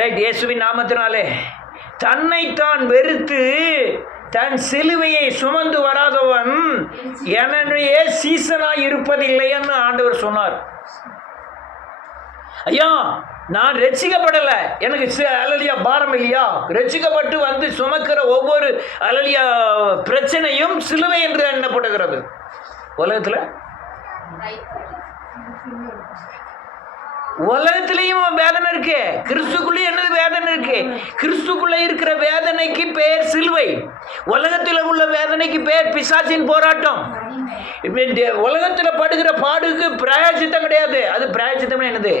Right. இயேசுவின் நாமத்தினாலே தன்னைத்தான் வெறுத்து தன் சிலுவையை சுமந்து வராதவன் என்னுடைய சீசனாய் இருப்பதில்லைன்னு ஆண்டவர் சொன்னார். ஐயா, நான் ரட்சிக்கப்படலை, எனக்கு அலலியா பாரம் இல்லையா? ரட்சிக்கப்பட்டு வந்து சுமக்கிற ஒவ்வொரு அலலியா பிரச்சனையும் சிலுவை என்று எண்ணப்படுகிறது. உலகத்தில் உலகத்திலையும் வேதனை இருக்கு, கிறிஸ்துக்குள்ளே என்னது வேதனை இருக்கு. கிறிஸ்துக்குள்ளே இருக்கிற வேதனைக்கு பேர் சிலுவை. உலகத்தில் உள்ள வேதனைக்கு பேர் பிசாசின் போராட்டம். உலகத்தில் படுகிற பாடுக்கு பிராயச்சித்தம் கிடையாது. அது பிராயச்சித்தம் என்னது?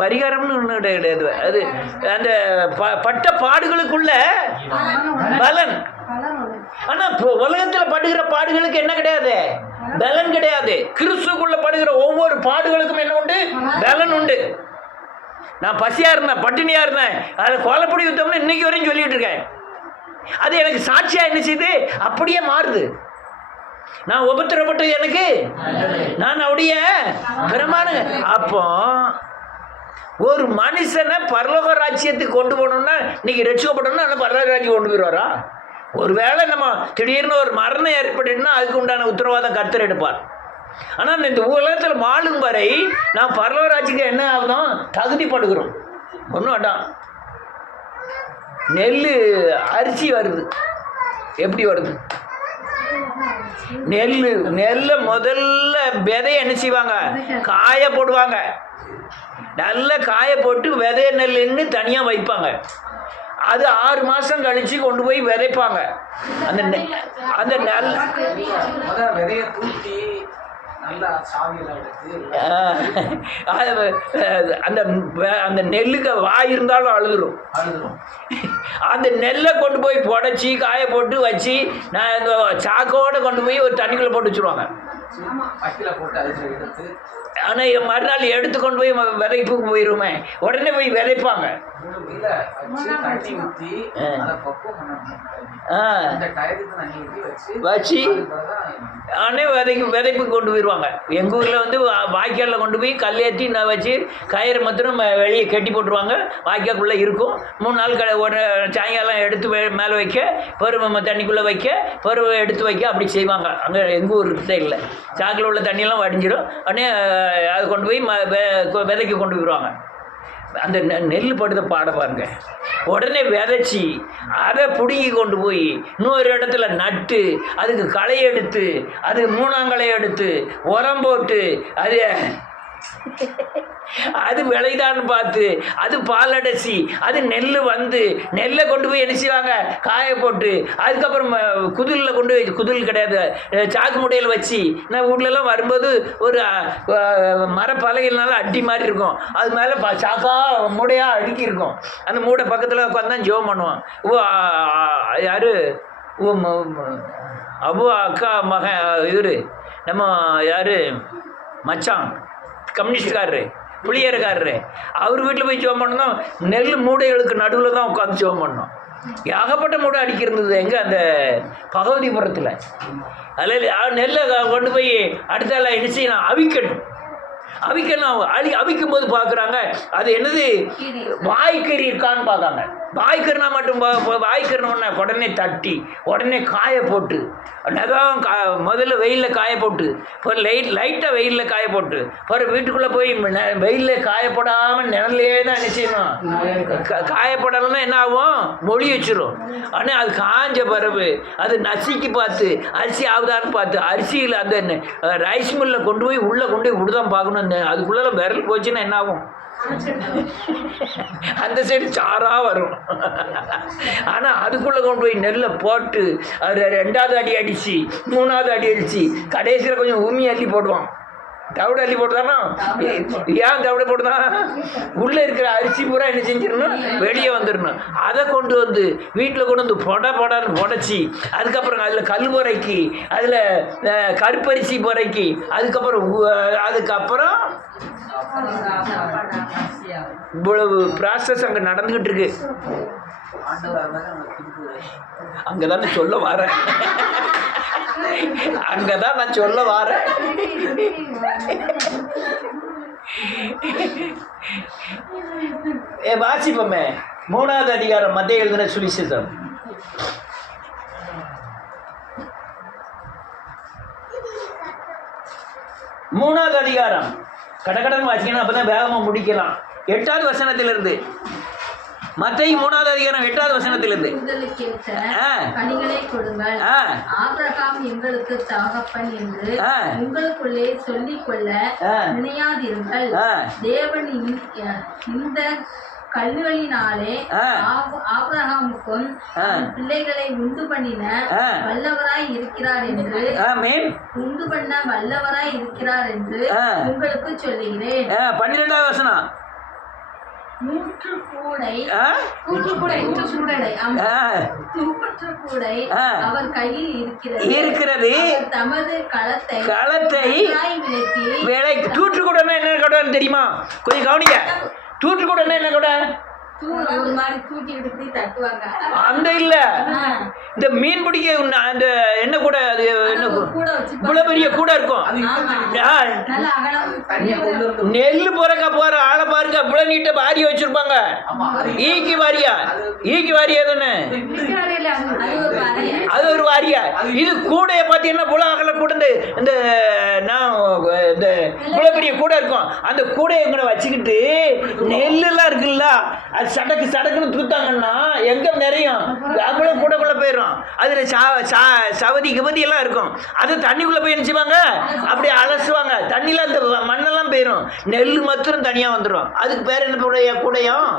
பரிகாரம்னு ஒன்று கிடையாது. அது அந்த பட்ட பாடுகளுக்குள்ள பலன். ஆனா உலகத்துல படுகிற பாடுகளுக்கு என்ன கிடையாது? பலன் கிடையாது. கிறிஸ்துக்குள்ள படுகிற ஒவ்வொரு பாடுகளுக்கும் என்ன உண்டு? பலன் உண்டு. நான் பசியா இருந்தேன், பட்டினியா இருந்தேன், அதை கொலைப்படி யுத்தம்னு இன்னைக்கு வரையும் சொல்லிட்டு இருக்கேன். அது எனக்கு சாட்சியா என்ன செய்யுது? அப்படியே மாறுது. நான் உபத்திரப்பட்டது எனக்கு, நான் அவருடைய பிரமாணம். அப்போ ஒரு மனுஷனை பரலோக ராஜ்யத்துக்கு கொண்டு போகணும்னா, இன்னைக்கு ரட்சிக்கப்பட்டோம்னா அந்த பரலோக ராஜ்யம் கொண்டு போயிடுவாரா? ஒருவேளை நம்ம திடீர்னு ஒரு மரணம் ஏற்பட்டுன்னா அதுக்கு உண்டான உத்தரவாதம் கர்த்தர் எடுப்பார். ஆனால் இந்த உலகத்தில் வாழும் வரை நான் பரலோக ராஜ்யத்துக்கு என்ன ஆகுதும் தகுதிப்படுகிறோம். ஒன்றும் வேண்டாம். நெல் அரிசி வருது, எப்படி வருது? நெல்லை முதல்ல விதையை என்ன செய்வாங்க? காய போடுவாங்க. நல்ல காய போட்டு விதைய நெல்லுன்னு தனியாக வைப்பாங்க. அது 6 மாதம் கழிச்சு கொண்டு போய் விதைப்பாங்க. அந்த அந்த நெல் விதையை தூக்கி அந்த நெல்லுக்கு வாய் இருந்தாலும் அழுதுரும். அந்த நெல்லை கொண்டு போய் புடைச்சி காய போட்டு வச்சு நான் இந்த சாக்கோட கொண்டு போய் ஒரு தண்ணிக்குள்ள போட்டு வச்சுருவாங்க. ஆனால் மறுநாள் எடுத்து கொண்டு போய் விதைப்புக்கு போயிருமே, உடனே போய் விதைப்பாங்க. வச்சு ஆனால் விதைப்புக்கு கொண்டு போயிடுவாங்க. எங்கள் ஊரில் வந்து வாய்க்காலில் கொண்டு போய் கல்லேற்றி நான் வச்சு கயிறு மாத்திரம் வெளியே கட்டி போட்டுருவாங்க. வாய்க்காக்குள்ளே இருக்கும். 3 நாள் ஒரு சாயங்காலம் எடுத்து மேலே வைக்க, பருவ தண்ணிக்குள்ளே வைக்க, பருவ எடுத்து வைக்க, அப்படி செய்வாங்க. அங்கே எங்கள் ஊர் சைடில் சாக்கில் உள்ள தண்ணியெல்லாம் வடிஞ்சிடும். உடனே அதை கொண்டு போய் விதைக்கு கொண்டு போயிடுவாங்க. அந்த நெல் படுத்த பாட பாருங்க. உடனே விதைச்சி அதை பிடுங்கி கொண்டு போய் இன்னொரு இடத்துல நட்டு அதுக்கு களை எடுத்து, அது 3ஆம் களை எடுத்து உரம் போட்டு அது விளைதான்னு பார்த்து அது பால் அடைச்சி அது நெல் வந்து நெல்லை கொண்டு போய் என்ன செய்வாங்க? காய போட்டு அதுக்கப்புறம் குதிரில் கொண்டு போய், குதில் கிடையாது, சாக்கு முடையில் வச்சு, நான் வீட்லலாம் வரும்போது ஒரு மரப்பலகையினால அட்டி மாதிரி இருக்கும், அது மேலே சாக்கா மூடையாக அடுக்கி இருக்கும். அந்த மூடை பக்கத்தில் உட்காந்து தான் ஜெபம் பண்ணுவான். யார்? அபு அக்கா மகன் இவர் நம்ம யார்? மச்சான் கம்யூனிஸ்ட்காரரு, புளியர்காரரு. அவர் வீட்டில் போய் ஜெபம் பண்ணோம். நெல் மூடைகளுக்கு நடுவில் தான் உட்காந்து ஜெபம் பண்ணோம். ஏகப்பட்ட மூடை அடிக்கிறது எங்கே? அந்த பகவதிபுரத்தில். அதில் நெல்லை கொண்டு போய் அடுத்தால என்ன செய்யணும்? அவிக்கணும். அவிக்கும் போது பார்க்குறாங்க அது என்னது? வாய்க்கறி இருக்கான்னு பார்க்காங்க. வாய்க்கறினா மட்டும் வாய்க்கறின உடனே தட்டி உடனே காய போட்டு, நகம் முதல்ல வெயிலில் காய போட்டு, இப்போ லைட்டாக வெயிலில் காய போட்டு, அப்புறம் வீட்டுக்குள்ளே போய் வெயிலில் காயப்படாமல் நிழல்லே தான் என்ன செய்யணும்? காயப்படலைன்னா என்ன ஆகும்? மொழி வச்சிடும். ஆனால் அது காஞ்ச பிறகு அது நசுக்கி பார்த்து அரிசி ஆகுதான்னு பார்த்து, அரிசியில் அந்த ரைஸ் மில்லில் கொண்டு போய் உள்ளே கொண்டு போய் விடுதான் பார்க்கணும். அதுக்குள்ளே விரல் போச்சுன்னா என்ன ஆகும்? அந்த சைடு சாராக வரும். ஆனால் அதுக்குள்ளே கொண்டு போய் நெல்லை போட்டு அது 2வது அடி அடித்து 3வது அடி அடித்து கடைசியில் கொஞ்சம் உமி அள்ளி போடுவான். தவிடு அள்ளி போட்டுதானா? ஏன் தவிடு போட்டுதான்? உள்ளே இருக்கிற அரிசி பூரா என்ன செஞ்சிடணும்? வெளியே வந்துடணும். அதை கொண்டு வந்து வீட்டில் கொண்டு வந்து பொடான்னு புடைச்சி, அதுக்கப்புறம் அதில் கல் புரைக்கி, அதில் கருப்பரிசி புரைக்கி, அதுக்கப்புறம் இவ்வளவு ப்ராசஸ் அங்கே நடந்துக்கிட்டு இருக்கு. அங்கே தானே சொல்ல வரேன். அங்கதான் நான் சொல்ல வாரேன். வாசிப்போமே 3வது அதிகாரம் மத்தேயு எழுதின சுவிசேஷம். 3வது அதிகாரம் கடகடன் வாசிக்கணும், அப்பதான் வேகமா முடிக்கலாம். 8வது வசனத்திலிருந்து. மத்தேயு 3வது அதிகாரம் 8வது வசனத்திலிருந்து. கனிகளை கொடுங்கள், ஆபிரகாம் எங்களுக்கு தகப்பன் என்று உங்களுக்குள்ளே சொல்லிக் கொள்ள நினையாதிருங்கள். தேவன் இந்த கல்லுகளினாலே ஆபிரகாமுக்கும் பிள்ளைகளை உண்டு பண்ணின வல்லவராய் இருக்கிறார் என்று உண்டு பண்ண வல்லவராய் இருக்கிறார் என்று உங்களுக்கு சொல்லுகிறேன். 12வது வசனம். அவர் கையில் இருக்கிறது. தமது களத்தை விலைக்கு தூற்றுக்கூடன்னா என்ன கூடன்னு தெரியுமா? கொஞ்சம் கவனிக்க. தூற்றுக்கூடன்னா என்ன கூட? அந்த இல்ல, இந்த மீன் பிடிக்க அந்த என்ன கூட, அது என்ன இவ்வளவு பெரிய கூட இருக்கும். நெல்லு பொறக்க போற ஆளை பாருங்க, இவ்வளவு நீட்ட வாரிய வச்சிருப்பாங்க. ஈக்கி வாரியா? ஈக்கி வாரியா தானே? அது ஒரு வாரியா. இது கூடைய பாத்தீங்கன்னா இவ்வளவு அகல கூட, இந்த இவ்வளவு பெரிய கூட இருக்கும். அந்த கூடையை கூட வச்சுக்கிட்டு நெல்லு எல்லாம் இருக்குல்ல, அது சடக்கு சடக்குன்னு தூத்தாங்கன்னா எங்க நிறையும் அவ்வளவு கூடக்குள்ள போயிடும். அதுல சவதி கிபதி எல்லாம் இருக்கும். அது தண்ணிக்குள்ள போய் நினைச்சுவாங்க, அப்படியே அலசுவாங்க. தண்ணியில அந்த மண்ணெல்லாம் போயிடும், நெல் மாத்திரம் தனியா வந்துடும். அதுக்கு பேர் என்ன கூடையும்?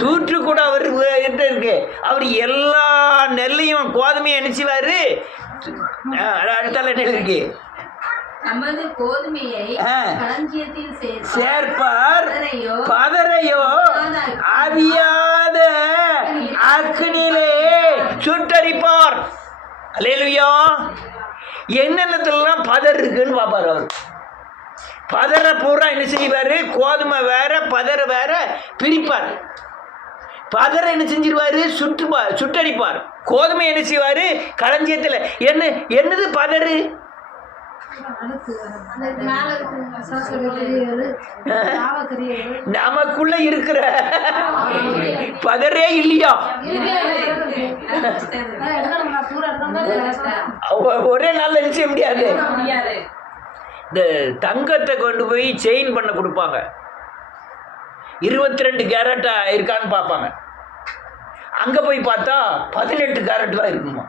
தூற்று கூட அவர் கிட்ட இருக்கு. அவர் எல்லா நெல்லையும் கோதுமையை நினைச்சுவாரு. அடுத்தால என்ன இருக்கு? நமது கோதுமையை களஞ்சியத்தில் சேர்ப்பார், பதரையோ அவியாத அக்னியிலே சுட்டரிப்பார். அல்லேலூயா. என்னென்னலாம் பதர் இருக்குன்னு பார்ப்பார் அவர். பதரை பூரா என்ன செய்வார்? கோதுமை வேற பதரை வேற பிரிப்பார். பதரை என்ன செஞ்சிருவாரு? சுட்டரிப்பார். கோதுமை என்ன செய்வார்? களஞ்சியத்தில். என்னது பதறு? நமக்குள்ள இருக்கிற பதரே இல்லையா? ஒரே நாள்ல நிச்சய முடியாது. இந்த தங்கத்தை கொண்டு போய் செயின் பண்ண கொடுப்பாங்க. 22 கேரட் இருக்கான்னு பார்ப்பாங்க. அங்க போய் பார்த்தா 18 கேரட் தான் இருக்குமா.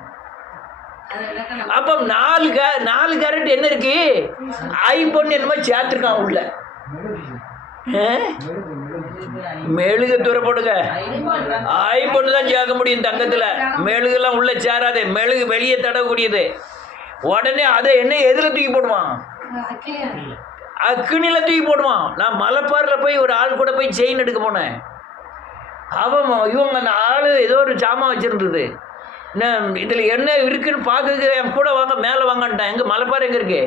அப்ப 4 கேரட் என்ன இருக்கு? ஐம்பொண்ணு என்னமோ சேர்த்துருக்கான் உள்ள. மெழுகு தூர போடுங்க. ஐம்பொண்ணு தான் சேர்க்க முடியும் தங்கத்துல. மெழுகுலாம் உள்ள சேராது. மெழுகு வெளியே தடக்கூடியது. உடனே அதை என்ன எதுல தூக்கி போடுவான்? அக்னியில தூக்கி போடுவான். நான் மலைப்பாறையில் போய் ஒரு ஆள் கூட போய் செயின் எடுக்க போனேன். இவங்க அந்த ஆள் ஏதோ ஒரு சாமான் வச்சிருந்தது. இதில் என்ன இருக்குன்னு பார்க்க என் கூட வாங்க, மேலே வாங்கன்ட்டான். எங்கே? மலைப்பாறை எங்கே இருக்கு?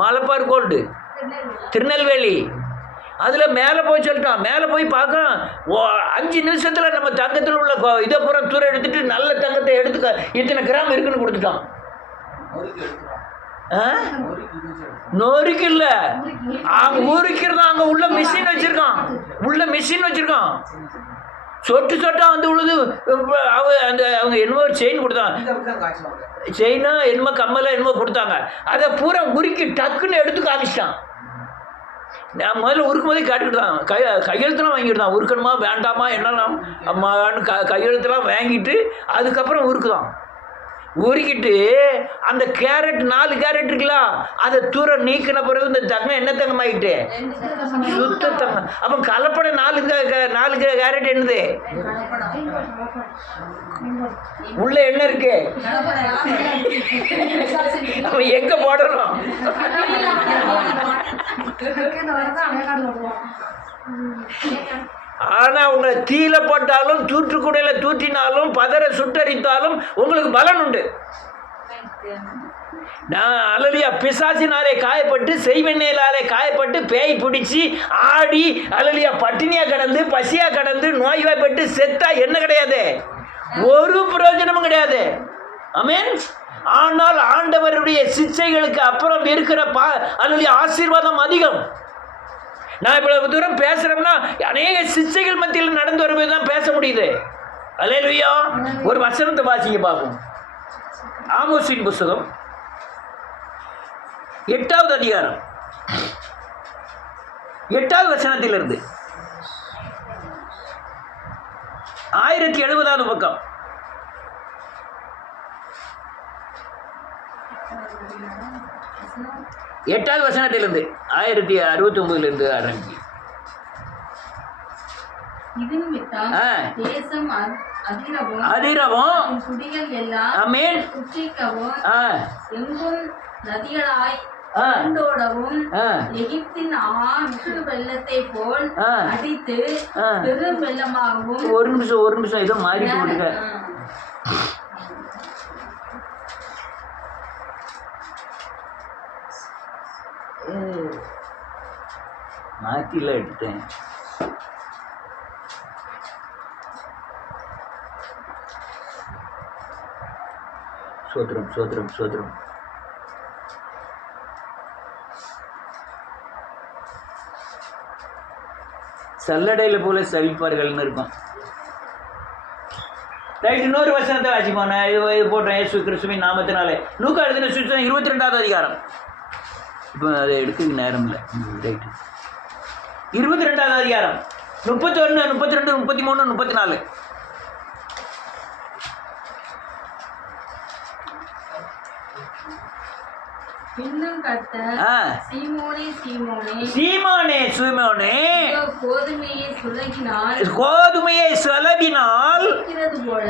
மலைப்பாறை கோல்டு, திருநெல்வேலி. அதில் மேலே போய் சொல்லிட்டான். மேலே போய் பார்க்க 5 நிமிஷத்தில் நம்ம தங்கத்தில் உள்ள இதை பூரா தூரம் எடுத்துட்டு நல்ல தங்கத்தை எடுத்துக்க இத்தனை கிராம் இருக்குன்னு கொடுத்துட்டான். நொறுக்கு இல்லை, அங்கே ஊருக்கிறதா. அங்கே உள்ள மிஷின் வச்சிருக்கான். சொட்டு சொட்டா வந்து உள்ளது. அவங்க என்னமோ ஒரு செயின் கொடுத்தாங்க. செயினா என்னமோ கம்மலா என்னமோ கொடுத்தாங்க. அதை பூரா உருக்கி டக்குன்னு எடுத்து காமிச்சிட்டான். நான் முதல்ல உருக்கும் போதே காட்டிக்கிட்டான். கையெழுத்துலாம் வாங்கிட்டான். உருக்கணுமா வேண்டாமா என்னெல்லாம் அம்மான்னு கையெழுத்துலாம் வாங்கிட்டு அதுக்கப்புறம் உருக்குதான். உருக்கிட்டு அந்த கேரட் 4 கேரட் இருக்குல்ல, அதை தூரம் நீக்கின பிறகு இந்த தங்கம் என்ன தங்கம் ஆகிட்டு? சுத்த தங்கம். அப்போ கலப்பட 4 கேரட் என்னது? உள்ள என்ன இருக்கு? அவன் எங்க போடணும்? ஆனா உங்களை தீல போட்டாலும் தூற்றுக்குடையில தூற்றினாலும் பதற சுட்டரித்தாலும் உங்களுக்கு பலன் உண்டு. நான் அல்லலியா பிசாசினாலே காயப்பட்டு செய்வெண்ணெயிலாலே காயப்பட்டு பேய் பிடிச்சி ஆடி அல்லலியா பட்டினியா கடந்து பசியா கடந்து நோய்வாய்ப்பட்டு செத்தா என்ன கிடையாது? ஒரு பிரயோஜனமும் கிடையாது. ஆமென். ஆனால் ஆண்டவருடைய சிச்சைகளுக்கு அப்புறம் இருக்கிற அதனுடைய ஆசீர்வாதம் அதிகம். நான் இவ்வளவு தூரம் பேசுறோம்னா அநேக சிச்சைகள் மத்தியில் நடந்து வரும்போது தான் பேச முடியுது. அல்லேலூயா. ஒரு வசனத்தை வாசிங்க பார்ப்போம். ஆமோஸின் புத்தகம் 8வது அதிகாரம் 8வது வசனத்திலிருந்து 1070வது பக்கம். 8வது வசனத்திலிருந்து 1069 ஆரம்பி. இது நிமித்தம் தேசம் அதிரவும் குடிகள் எல்லாம் ஆமென் புற்றிக்கவும் எங்கும் நதிகளாய் ஓடவும் எகிப்தின் வெள்ளத்தை போல் அடித்து பெரும் வெள்ளமாகவும். ஒரு நிமிஷம் ஏதோ மாறிட்டு போட்டுக்க. மாத்தில எடுத்தேன். சோத்திரம். சல்லடையில போல சவிப்பார்கள்னு இருக்கும். ரைட். இன்னொரு வசனத்தை வாசிப்போம். இது போட்டோம். இயேசு கிறிஸ்துவின் நாமத்தினாலே. லூக்கா எழுதின சுவிசேஷம் 22வது அதிகாரம். இப்போ அதை எடுக்க நேரம் இல்லை. ரைட். 22வது அதிகாரம் 31, 32, 33, 34. இன்னும் கர்த்தர் சீமோனே கோதுமையை சுலகினால்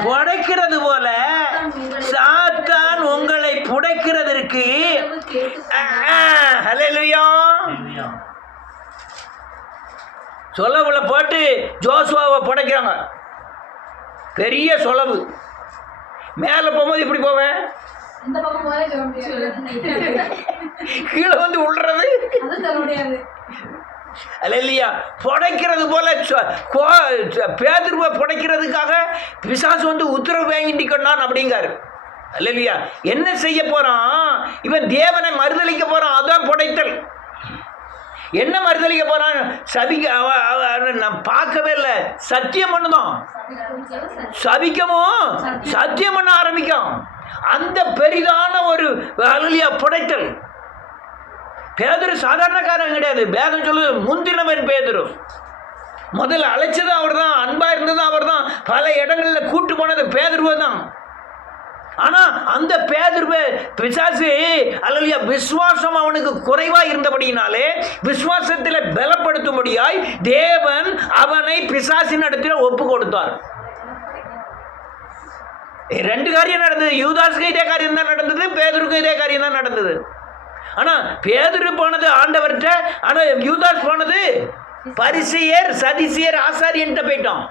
புடைக்கிறது போல சாத்தான் உங்களை புடைக்கிறதற்கு. ஹல்லேலூயா. சொலவுல போட்டு ஜோசுவாவை புடைக்கிறாங்க. பெரிய சொலவு. மேலே போகும்போது இப்படி போவேன், கீழே வந்து விழுறது. அல்லேலூயா. புடைக்கிறது போல பேதுருவை புடைக்கிறதுக்காக பிசாசு வந்து உத்தரவு வாங்கிட்டு கொண்டான் அப்படிங்காரு. அல்லேலூயா. என்ன செய்ய போறான் இவன்? தேவனை மறுதலிக்க போறான். அதான் புடைத்தல். என்ன மறுதலிக்க போறான்? நான் பார்க்கவே இல்லை. சத்தியம் பண்ணுதான். சபிக்கவும் சத்தியம் பண்ண ஆரம்பிக்கும். அந்த பெரிதான ஒரு அல்லேலூயா புடைத்தல். பேதுரு சாதாரணக்காரன் கிடையாது. வேதம் சொல்லுது முந்தினவன் பேதுரு. முதல்ல அழைச்சது அவர் தான், அன்பா இருந்தது அவர் தான், பல இடங்கள்ல கூட்டு போனது பேதுருவை தான். ஆனா அந்த பேதுருவை பிசாசு அல்லேலூயா விசுவாசம் அவனுக்கு குறைவா இருந்தபடியினாலே விசுவாசத்தில் பலப்படுத்தும்படியாய் தேவன் அவனை பிசாசின் இடத்துல ஒப்பு கொடுத்தார். 2 காரியம் நடந்தது. யூதாஸுக்கு இதே காரியம் தான் நடந்தது, பேதுருக்கு இதே காரியம் தான் நடந்தது. ஆனா பேதுரு போனது ஆண்டவர்கிட்ட, ஆனா யூதாஸ் போனது பரிசேயர், சதிசியர், ஆசாரியன்ட்ட போயிட்டான்.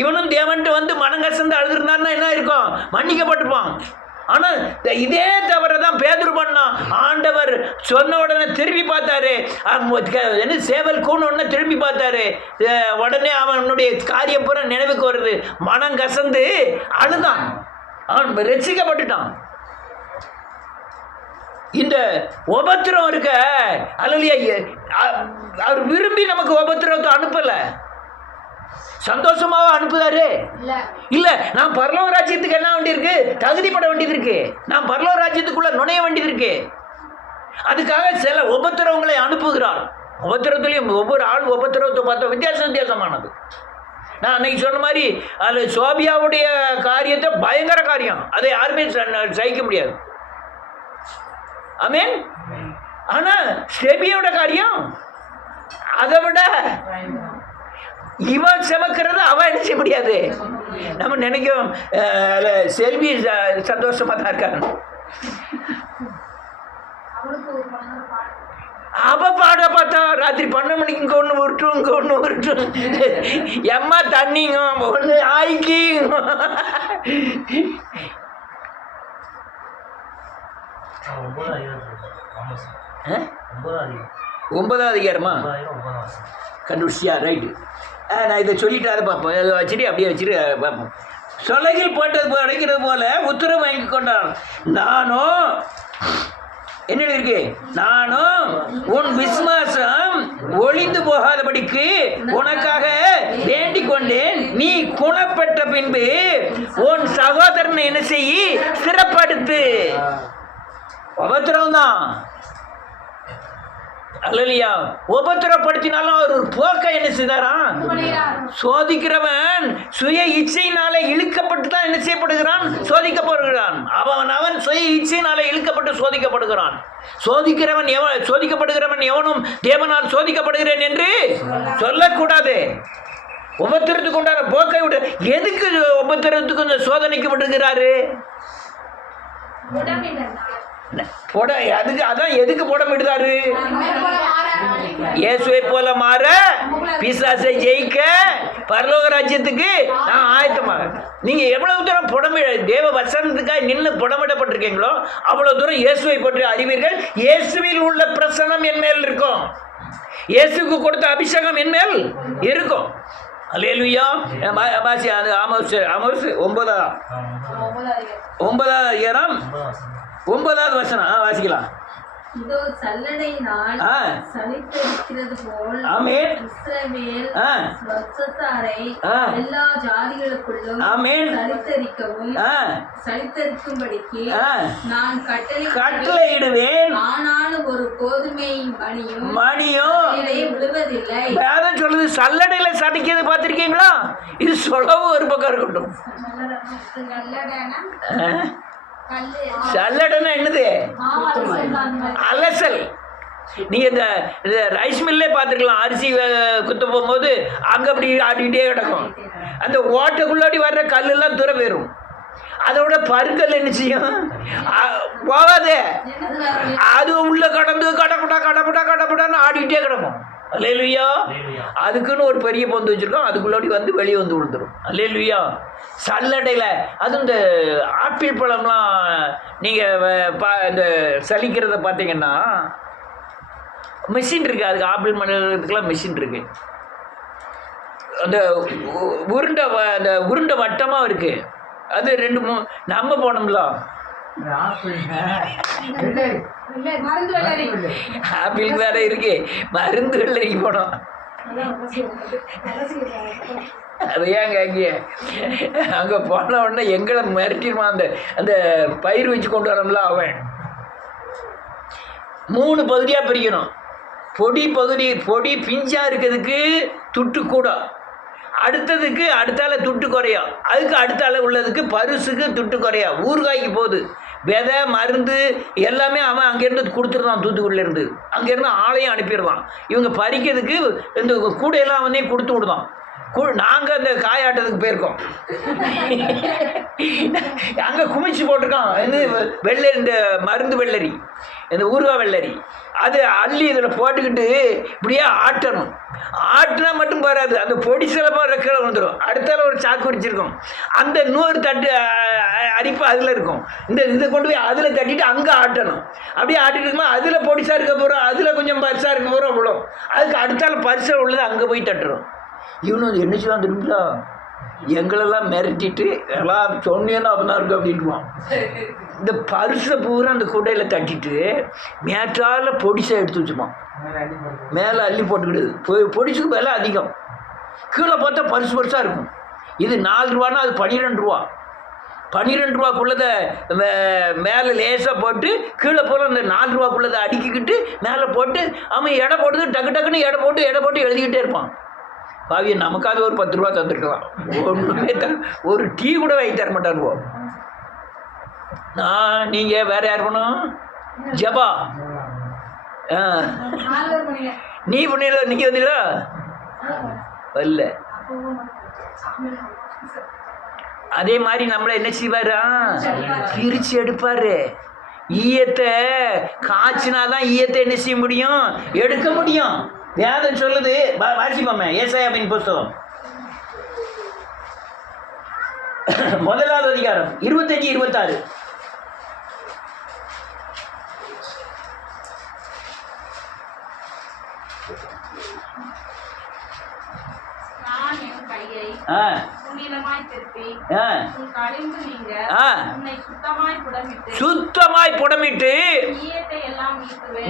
இவனும் தேவன்ட்டு வந்து மனங்கசந்து அழுதுருந்தான்னா என்ன இருக்கும்? மன்னிக்கப்பட்டிருப்பான். ஆனால் இதே தவிர தான் பேதுரு பண்ணான். ஆண்டவர் சொன்ன உடனே திரும்பி பார்த்தாரு. என்ன சேவல் கூண் உடனே திரும்பி பார்த்தாரு. உடனே அவனுடைய காரியம் பூரா நினைவுக்கு வருது. மனம் கசந்து அழுதான். அவன் ரட்சிக்கப்பட்டுட்டான். இந்த உபத்திரம் இருக்க அல்லேலூயா. அவர் விரும்பி நமக்கு உபத்திரத்தை அனுப்பல, சந்தோஷமாவா அனுப்புதாரு? இல்ல. நான் பரலோக ராஜ்யத்துக்கு என்ன வேண்டி இருக்கு? தகுதிப்பட வேண்டியது இருக்கு. நான் பரலோக ராஜ்யத்துக்குள்ள நுழைய வேண்டியது இருக்கு. அதுக்காக சில உபத்திரவங்களை அனுப்புகிறார். உபத்திரத்துலையும் ஒவ்வொரு ஆள் உபத்திரவத்தை பார்த்தா வித்தியாசமானது. நான் அன்னைக்கு சொன்ன மாதிரி அது சோபியாவுடைய காரியத்தை பயங்கர காரியம். அதை யாருமே சகிக்க முடியாது. ஆமென். ஆனா செபியோட காரியம் அதை விட இவன் செமக்கிறது அவன் என்ன செய்ய முடியாது. நம்ம நினைக்கும் செல்வி சந்தோஷமா தான் இருக்காங்க. அவ பாட பார்த்தா ராத்திரி 12 மணிக்கு இங்கே ஒன்று விட்டுரும், இங்கே ஒன்று விட்டுரும். எம்மா தண்ணிங்க ஒன்று ஆய்க்கு. ஒன்பதாவது அதிகாரமா கண்டுபிடிச்சியா? ரைட்டு. நான் இதை சொல்லிட்டு அதை பார்ப்போம். அதை வச்சுட்டு அப்படியே வச்சுட்டு பார்ப்போம். சொலகில் போட்டது அடைக்கிறது போல உத்தரவு வாங்கி கொண்டான். நானும் என்ன இருக்கு, நானும் உன் விசுவாசம் ஒளிந்து போகாதபடிக்கு உனக்காக வேண்டிக் கொண்டேன். நீ குணப்பட்ட பின்பு உன் சகோதரனை என்ன செய்யி சிறப்படுத்து. உபத்திரம் தான் அல்லையா, உபத்திரப்படுத்தினாலும் அவர் ஒரு போக்க என்ன செய்தாராம், சோதிக்கிறவன் சுய இச்சையினால இழுக்கப்பட்டு தான் என்ன செய்யப்படுகிறான், சோதிக்கப்படுகிறான். அவன் சுய இச்சையினால இழுக்கப்பட்டு சோதிக்கப்படுகிறான். சோதிக்கப்படுகிறவன் எவனும் தேவனால் சோதிக்கப்படுகிறேன் என்று சொல்லக்கூடாது. உபத்திரத்துக்கு உண்டான போக்கை விட எதுக்கு உபத்திரத்துக்கு இந்த சோதனைக்கு விட்டுகிறாரு? அதுக்கு அதான் எதுக்கு புடமிடுதாரு? இயேசுவை போல மாற, பிசாசை ஜெயிக்க, பரலோக ராஜ்யத்துக்கு நான் ஆயத்தமாக. நீங்க எவ்வளவு தூரம் தேவ வசனத்துக்காக நின்று புடமிடப்பட்டிருக்கீங்களோ அவ்வளவு தூரம் இயேசுவை பற்றி அறிவீர்கள். இயேசுவில் உள்ள பிரசனம் என் மேல் இருக்கும். இயேசுக்கு கொடுத்த அபிஷேகம் என் மேல் இருக்கும். அல்லேலூயா. ஆமோஸ் 9வது வசனம் வாசிக்கலாம். இதோ சல்லடையினால் சலித்தரிக்கிறது போல் இஸ்ரவேல் வம்சத்தாரை எல்லா ஜாதிகளுக்குள்ளும் சலித்தரிக்கவும் சலித்தரிக்கும்படிக்கு நான் கட்டளையிடுவேன். ஆனாலும் ஒரு கோதுமை மணியும் விழுவதில்லை. வேதம் சொல்லுது சல்லடையில சதிக்கிறது பார்த்திருக்கீங்களா? இது சொல்லவும் ஒரு பக்கம் இருக்கட்டும். சல்லடைன்னா என்னது? அலசல். நீங்க இந்த ரைஸ் மில்லே பார்த்துருக்கலாம். அரிசி குத்த போகும்போது அங்க அப்படி ஆடிக்கிட்டே கிடக்கும். அந்த ஓட்டைக்குள்ளாடி வர்ற கல்லெல்லாம் தூர போயிடும். அதோட பருக்கல் என்ன செய்யும்? போகாதே, அது உள்ள கடந்து கடப்படான்னு ஆடிக்கிட்டே கிடக்கும். அல்லேலூயா. அதுக்குன்னு ஒரு பெரிய பொந்து வச்சிருக்கோம், அதுக்குள்ளாடி வந்து வெளியே வந்து விழுந்துடும். அல்லேலூயா. சல்லடையில் அதுவும் இந்த ஆப்பிள் பழம்லாம் நீங்கள் இந்த சலிக்கிறத பார்த்தீங்கன்னா மிஷின் இருக்குது. அதுக்கு ஆப்பிள் பண்ணுறதுக்கெல்லாம் மிஷின் இருக்குது. அந்த உருண்டை வட்டமாக இருக்குது. அது 2-3 நம்ம போனோம்ல, ஆப்பிள் வேற இருக்கு, மருந்து வெள்ளரிக்கு போனோம். அது ஏங்க அங்கே போன உடனே எங்களை மிரட்டிடுவான். அந்த பயிர் வச்சு கொண்டு வரோம்ல, அவன் 3 பகுதியாக பிரிக்கணும். பொடி பிஞ்சா இருக்கிறதுக்கு துட்டு கூட, அடுத்ததுக்கு அடுத்தால துட்டு குறையும், அதுக்கு அடுத்தால உள்ளதுக்கு பருசுக்கு துட்டு குறையா. ஊறுகாய்க்கு போகுது, விதை மருந்து எல்லாமே அவன் அங்கேருந்து கொடுத்துருவான். தூத்துக்குடியிலேருந்து அங்கேருந்து ஆளையும் அனுப்பிடுவான். இவங்க பறிக்கிறதுக்கு இந்த கூடையெல்லாம் அவனே கொடுத்து விடுவான். நாங்கள் அந்த காயாட்டத்துக்கு போயிருக்கோம். அங்கே குமிச்சு போட்டிருக்கோம். வெள்ளரி, இந்த மருந்து வெள்ளரி, இந்த ஊறுகாய் வெள்ளரி, அது அள்ளி இதில் போட்டுக்கிட்டு இப்படியே ஆட்டணும். ஆட்டினா மட்டும் வராது, அந்த பொடி சிலப்பாக கீழே வந்துடும். அடுத்தால ஒரு சாக்கு வச்சிருக்கோம், அந்த இன்னொரு தட்டு அரிப்பு அதில் இருக்கும். இதை கொண்டு போய் அதில் தட்டிட்டு அங்கே ஆட்டணும். அப்படியே ஆட்டிட்டு இருக்கும்போது அதில் பொடிசாக இருக்க போகிறோம், அதில் கொஞ்சம் பரிசாக இருக்க போகிறோம். அவ்வளோ அதுக்கு அடுத்தால பரிசாக உள்ளது அங்கே போய் தட்டுறோம். இவனு என்ன செய்வான் தெரியுங்களா? எங்களெல்லாம் மிரட்டிட்டு எல்லாம் சொன்னேன்னா அப்படின்னா இருக்கு அப்படின்வான். இந்த பரிசை பூரா அந்த கூடையில் தட்டிட்டு மேற்றால பொடிசை எடுத்து வச்சுப்பான். மேலே அள்ளி போட்டுக்கிடுது. பொடிசுக்கு விலை அதிகம். கீழே பார்த்தா பரிசாக இருக்கும். இது 4 ரூபான்னா அது 12 ரூபா. 12 ரூபாக்குள்ளதை மேலே லேசாக போட்டு கீழே போல அந்த 4 ரூபாக்குள்ளதை அடுக்கிக்கிட்டு மேலே போட்டு அவன் எடை போட்டு டக்குன்னு எடை போட்டு எழுதிக்கிட்டே இருப்பான். பாவியை நமக்காவது ஒரு 10 ரூபா தந்துருக்கலாம். ஒன்றுமே ஒரு டீ கூட வாங்கி தர மாட்டானுவோ. நீங்கள் வேற யார் பண்ணும்? ஜபா நீ பண்ணிடல, இன்னைக்கு வந்தீங்களா? வரல. அதே மாதிரி நம்மளை என்ன செய்வாரா? பிரித்து எடுப்பாரு. ஈயத்தை காய்ச்சினாதான் ஈயத்தை என்ன செய்ய முடியும்? எடுக்க முடியும். வேதம் சொல்லுது, வாசிப்போமே ஏசாயாவின் புஸ்தகம் 1வது அதிகாரம் 25-26. நான் என் கையை உன்னிடமாய் திருப்பி உன் கழிந்து நீங்க உன்னை சுத்தமாய் புடமிட்டு ஈயத்தை எல்லாம்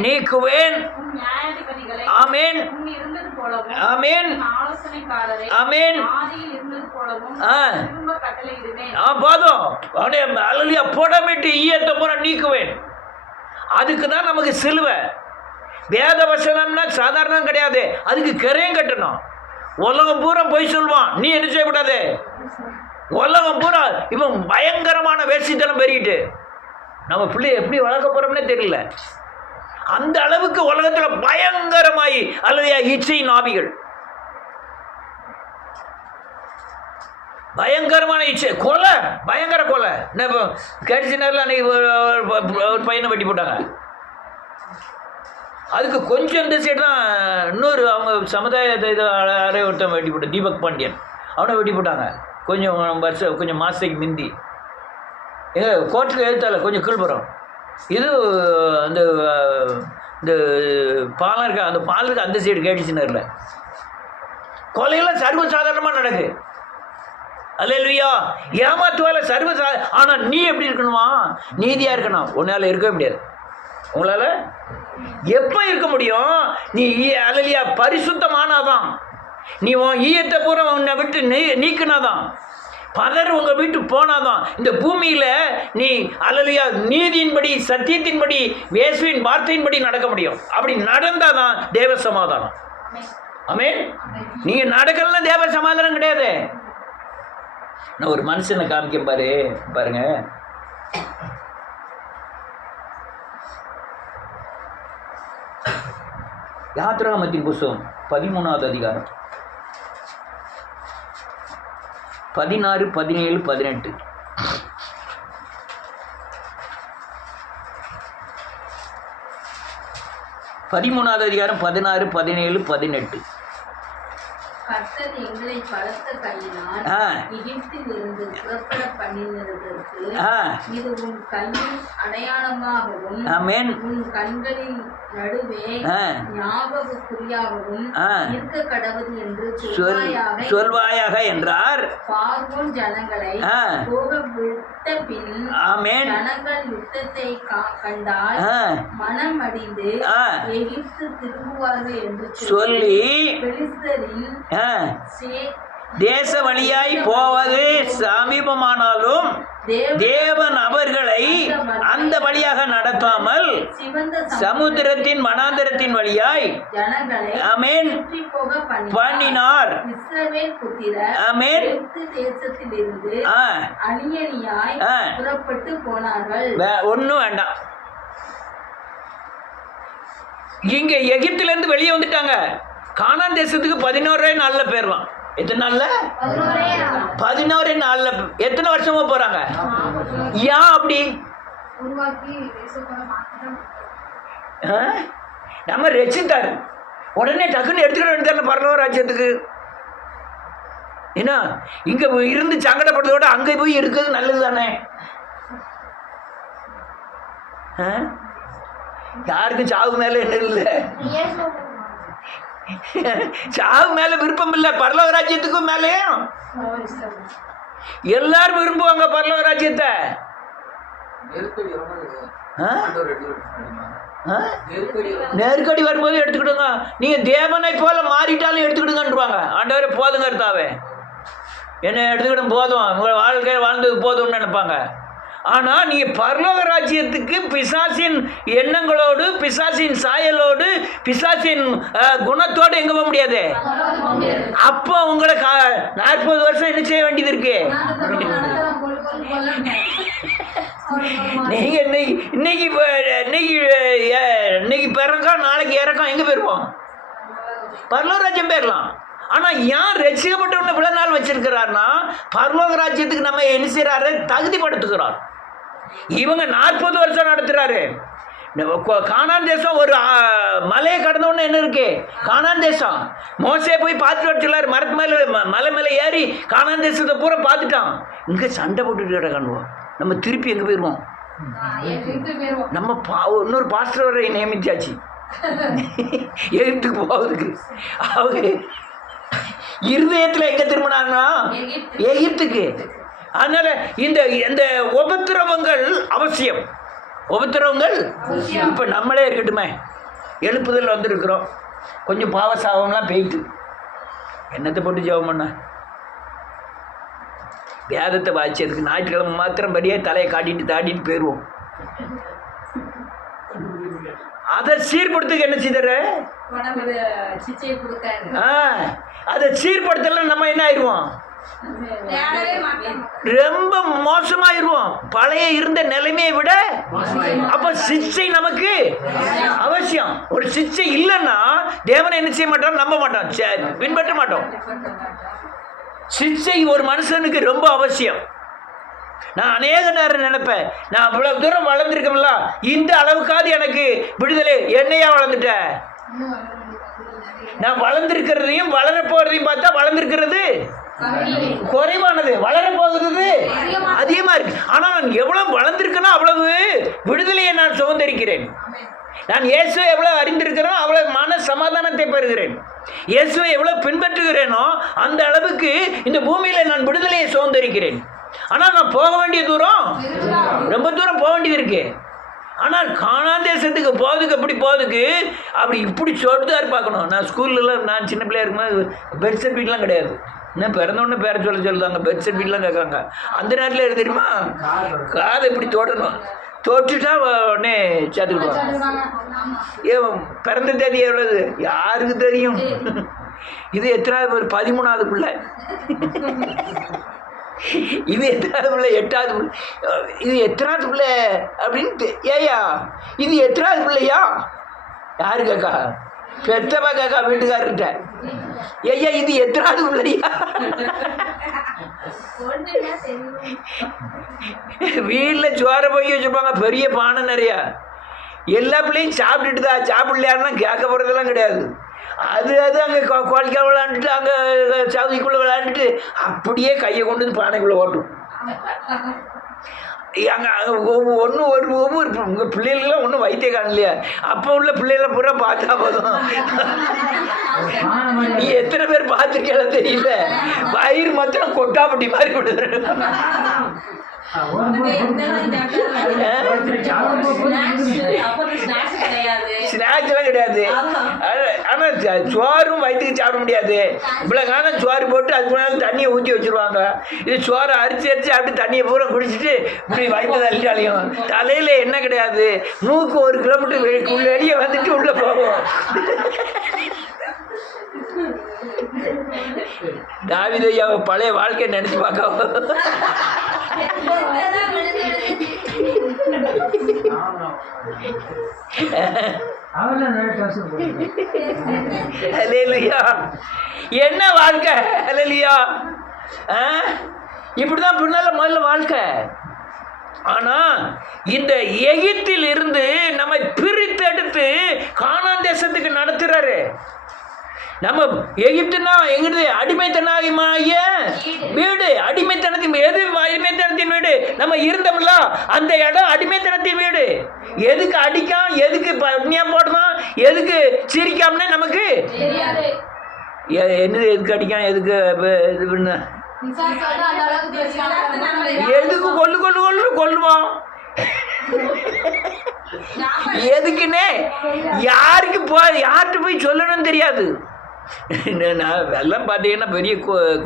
நீக்குவேன். உன் நியாயாதிபதிகளை ஆமென் இருந்தது போலவும் ஆமென் ஆலோசனைக்காரரை ஆமென் ஆதியில் இருந்தது போலவும் திரும்ப கட்டளையிடுவேன். போதும். அல்லேலூயா. புடமிட்டு ஈயத்தை பூரா நீக்குவேன். அதுக்கு தான் நமக்கு சிலுவை. வேத வசனம்னா சாதாரணம் கிடையாது, அதுக்கு கரையும் கட்டணும். உலகம் பூரா போய் சொல்லுவான், நீ என்ன செய்யக்கூடாது. உலகம் பூரா இவன் பயங்கரமான வேசித்தனம் பெருகிட்டு நம்ம பிள்ளை எப்படி வளர்க்க போறோம்னே தெரியல. அந்த அளவுக்கு உலகத்தில் பயங்கரமாயி அல்லது இச்சையின் ஆவிகள், பயங்கரமான இச்சை, கொலை, பயங்கர கொலை. என்ன கேட்டுச்சினால அன்னைக்கு ஒரு பையனை வெட்டி போட்டாங்க. அதுக்கு கொஞ்சம் இந்த சைடு தான் இன்னொரு அவங்க சமுதாயத்தை இது அறைய ஒருத்தன் வெட்டி போட்டான், தீபக் பாண்டியன். அவனை வெட்டி போட்டாங்க கொஞ்சம் மாதத்துக்கு முந்தி. கோர்ட்டுக்கு எழுத்தால கொஞ்சம் கீழ்புறம். இது அந்த இந்த பாலம் இருக்கா, அந்த பாலுக்கு அந்த சைடு கேட்டுச்சினரில் கொலையெல்லாம் சர்வசாதாரணமாக நடக்குது. அல்லேலூயா. ஏமாத்துவால ஆனால் நீ எப்படி இருக்கணுமா, நீதியாக இருக்கணும். உன்னால் இருக்கவே முடியாது. உங்களால் எப்போ இருக்க முடியும்? நீ அல்லேலூயா பரிசுத்தமானாதான். நீ உன் ஈயத்தை பூரா உன்னை விட்டு நீக்கினாதான், பதர் உங்கள் வீட்டுக்கு போனாதான் இந்த பூமியில் நீ அல்லேலூயா நீதியின்படி சத்தியத்தின்படி இயேசுவின் வார்த்தையின்படி நடக்க முடியும். அப்படி நடந்தால் தான் தேவ சமாதானம். ஆமென். நீங்கள் நடக்கலாம் தேவ சமாதானம் கிடையாது. நான் ஒரு மனுஷனை காமிக்க பாருங்க. யாத்திராகமத்தின் புஸ்தகம் 13வது அதிகாரம் 16, 17, 18. பதிமூணாவது அதிகாரம் 16, 17, 18. கர்த்தர் எங்களை பலத்த கையினால் எகிப்திலிருந்து புறப்பட பண்ணினதற்கு இது உன் கையின் அடையாளமாகவும் உன் கண்களின் நடுவே ஞாபகக்குறியாகவும் இருக்க கடவுது என்று சொல்வாயாக என்றார். பார்வோன் ஜனங்களை போக விட்ட பின் ஜனங்கள் யுத்தத்தை கண்டால் மனம் அடிந்து எகிப்து திரும்புவார்கள் என்று சொல்லி பெலிஸ்தரின் தேச வழியாய் போவது சமீபமானாலும் தேவன் அவர்களை அந்த வழியாக நடத்தாமல் சமுத்திரத்தின் வனாந்தரத்தின் வழியாய் ஆமென் பண்ணினார். ஆமென். தேசத்திலிருந்து அணியணியாய் புறப்பட்டு போனார்கள். ஒன்றும் வேண்டாம். இங்க எகிப்திலிருந்து வெளியே வந்துட்டாங்க. கானான் தேசத்துக்கு 11 நாள்ல போயிடலாம். எத்தனை நாள்ல? 11 நாள்ல. எத்தனை வருஷமா போறாங்க? ஏன் அப்படி? நம்ம ரசித்தாரு உடனே டக்குன்னு எடுத்துக்கிட வேண்டியது பரலோக ராஜ்யத்துக்கு. ஏன்னா இங்க இருந்து சங்கடப்படுறதோட அங்கே போய் இருக்கிறது நல்லது தானே. யாருக்கும் சாவு மேல என்ன இல்லை, சாவு மேல விருப்பம் இல்லை. பரலோக ராஜ்யத்துக்கும் மேலேயும் எல்லாரும் விரும்புவாங்க பரலோக ராஜ்யத்தை. நெருக்கடி வரும்போது எடுத்துக்கிடுங்க. நீங்க தேவனை போல மாறிட்டாலும் எடுத்துக்கிடுங்கன்றாங்க. ஆண்டவரே போதுங்க இருந்தாவே என்ன எடுத்துக்கிடும், போதும் உங்க வாழ்க்கை வாழ்ந்தது போதும்னு நினைப்பாங்க. ஆனால் நீங்கள் பரலோக ராஜ்யத்துக்கு பிசாசின் எண்ணங்களோடு பிசாசின் சாயலோடு பிசாசின் குணத்தோடு எங்கே போக முடியாது. அப்போ உங்களை 40 வருஷம் என்ன செய்ய வேண்டியது இருக்கு. நீங்கள் இன்னைக்கு பிறக்கம் நாளைக்கு இறக்கம் எங்கே போயிருவோம்? பரலோக ராஜ்யம் போயிடலாம். ஆனால் ஏன் ரட்சிக்கப்பட்டவனை இவ்வளோ நாள் வச்சிருக்கிறார்னா பரலோக ராஜ்யத்துக்கு நம்ம என்ன செய்கிறாரு, தகுதிப்படுத்துகிறார். இவங்க 40 வருஷம் நடத்துகிறாரு. கானான் தேசம் ஒரு மலையை கடந்தோன்னு என்ன இருக்கு, கானான் தேசம். மோசே போய் பார்த்துட்டு வச்சுலாரு, மலை மேலே ஏறி கானான் தேசத்தை பூரா பார்த்துட்டான். இங்கே சண்டை போட்டுட்டு கிடக்கணுவோம். நம்ம திருப்பி எங்கே போயிடுவோம்? நம்ம இன்னொரு பாஸ்டரை நியமிச்சாச்சு எகிப்துக்கு போவதுக்கு. அவங்க இருதயத்தில் எங்கே திரும்பினாங்கன்னா எகிப்துக்கு. அதனால இந்த இந்த உபத்திரவங்கள் அவசியம். உபத்திரவங்கள் இப்போ நம்மளே இருக்கட்டுமே, எழுப்புதல் வந்திருக்கிறோம், கொஞ்சம் பாவ சாபம்லாம் போயிட்டு என்னத்தை போட்டு ஜெபம் பண்ண, வேதத்தை வாய்ச்சதுக்கு ஞாயிற்றுக்கிழமை மாத்திரம் படியே தலையை காட்டிட்டு தாட்டிட்டு போயிடுவோம். அதை சீர்படுத்துக்கு என்ன செய்தாரு? அதை சீர்படுத்தல நம்ம என்ன ஆயிடுவோம்? ரொம்ப மோசமாயிருவோம், பழைய இருந்த நிலைமையை விட. அப்ப சிச்சை நமக்கு அவசியம். ஒரு சிச்சை இல்லைன்னா தேவனை என்ன செய்ய மாட்டோம்? நம்ப மாட்டோம், பின்பற்ற மாட்டோம். சிச்சை ஒரு மனுஷனுக்கு ரொம்ப அவசியம். நான் அநேக நேரம் நினைப்பேன், நான் இவ்வளவு தூரம் வளர்ந்துருக்கோம்ல, இந்த அளவுக்காவது எனக்கு விடுதலை. என்னையா வளர்ந்துட்ட? நான் வளர்ந்துருக்கிறதையும் வளர போறதையும் பார்த்தா வளர்ந்துருக்கிறது குறைவானது, வளர போகிறது அதிகமா இருக்கு. ஆனா நான் எவ்வளவு வளர்ந்திருக்கேனோ அவ்வளவு விடுதலையை நான் சுதந்திரிக்கிறேன். நான் இயேசுவை எவ்வளவு அறிந்திருக்கிறேனோ அவ்வளவு மன சமாதானத்தை பெறுகிறேன். இயேசுவை எவ்வளவு பின்பற்றுகிறேனோ அந்த அளவுக்கு இந்த பூமியில நான் விடுதலையை சுதந்திரிக்கிறேன். ஆனால் நான் போக வேண்டிய தூரம் ரொம்ப தூரம் போக வேண்டியது இருக்கு. ஆனால் கானான் தேசத்துக்கு போகிறதுக்கு எப்படி போகிறதுக்கு அப்படி இப்படி சொல்லிட்டு பார்க்கணும். நான் ஸ்கூல்லலாம் நான் சின்ன பிள்ளையா இருக்கும்போது பெட் சர்டிஃபிகேட்லாம் கிடையாது. இன்னும் பிறந்தோடனே பேர சொல்லுவாங்க, பெட் சர்டிஃபிகேட்லாம் கேட்குறாங்க. அந்த நேரத்தில் எது தெரியுமா? காதை இப்படி தோட்டணும், தொட்டுட்டா உடனே சேர்த்துக்கிடுவாங்க. ஏன் பிறந்த தேதி எவ்வளவு யாருக்கு தெரியும்? இது எத்தனாவது? 13வது பிள்ளை. இது எத்தனாவது பிள்ளை? 8வது பிள்ளை. இது எத்தனாவது பிள்ளை அப்படின்ட்டு. ஏயா இது எத்தனாவது பிள்ளையா? யாரு கேக்கா? பெத்தவா கேக்கா வீட்டுக்காரர்கிட்ட. ஐயா இது எத்தனாவது பிள்ளையா? வீட்டில் சோறை போய் வச்சுருப்பாங்க, பெரிய பானை நிறையா. எல்லா பிள்ளையும் சாப்பிட்டுட்டு தான், சாப்பிடலையாருன்னா கேட்க போகிறதெல்லாம் கிடையாது. அது அங்கே கோழிக்காய் விளையாண்டுட்டு அங்கே சவுதிக்குள்ளே விளையாண்டுட்டு அப்படியே கையை கொண்டு வந்து பானைக்குள்ளே ஓட்டும். அங்கே ஒன்று ஒவ்வொரு உங்கள் பிள்ளைகளுக்கெல்லாம் ஒன்றும் வைத்திய காணலையா? அப்போ உள்ள பிள்ளைகளை பூரா பார்த்தா போதும். நீ எத்தனை பேர் பார்த்துருக்கேன்னு தெரியல, வயிறு மாத்திரம் கொட்டாப்பட்டி மாதிரி கொடுத்துரு. ஸ்நாக்ஸ்லாம் கிடையாது. ஆனால் சோறும் வயிற்றுக்கு சாப்பிட முடியாது. இவ்வளோ காலம் சோறு போட்டு அதுக்கு முன்னாடி தண்ணியை ஊற்றி வச்சுருவாங்க. இது சோறை அரிச்சு அப்படி தண்ணியை பூரா குடிச்சிட்டு இப்படி வயிற்று தள்ளிட்டாலையும் தலையில் என்ன கிடையாது. மூக்கு 1 கிலோமீட்டர் வெளியே வந்துட்டு உள்ளே போகும். தாவீதையாவை பழைய வாழ்க்கையை நினைச்சு பார்க்க. என்ன வாழ்க்கை? இப்படிதான் பின்னால முதல்ல வாழ்க்கை. ஆனா இந்த எகிப்தில் இருந்து நம்மை பிரித்து எடுத்து கானான் தேசத்துக்கு நடத்துறாரு. நம்ம எகிப்துனா எங்கிருந்து? அடிமைத்தனமாகிய வீடு. அடிமைத்தனத்தின் எது? அடிமைத்தனத்தின் வீடு. நம்ம இருந்தோம்ல அந்த இடம் அடிமைத்தனத்தின் வீடு. எதுக்கு அடிக்காம, எதுக்கு பட்னியா போடணும், எதுக்கு சிரிக்காமனே நமக்கு என்னது? எதுக்கு அடிக்காம, எதுக்கு இது பண்ண, எதுக்கு கொல்லுவோம்? எதுக்குன்னே யாருக்கு யார்கிட்ட போய் சொல்லணும்னு தெரியாது. நான் எல்லாம் பார்த்தீங்கன்னா பெரிய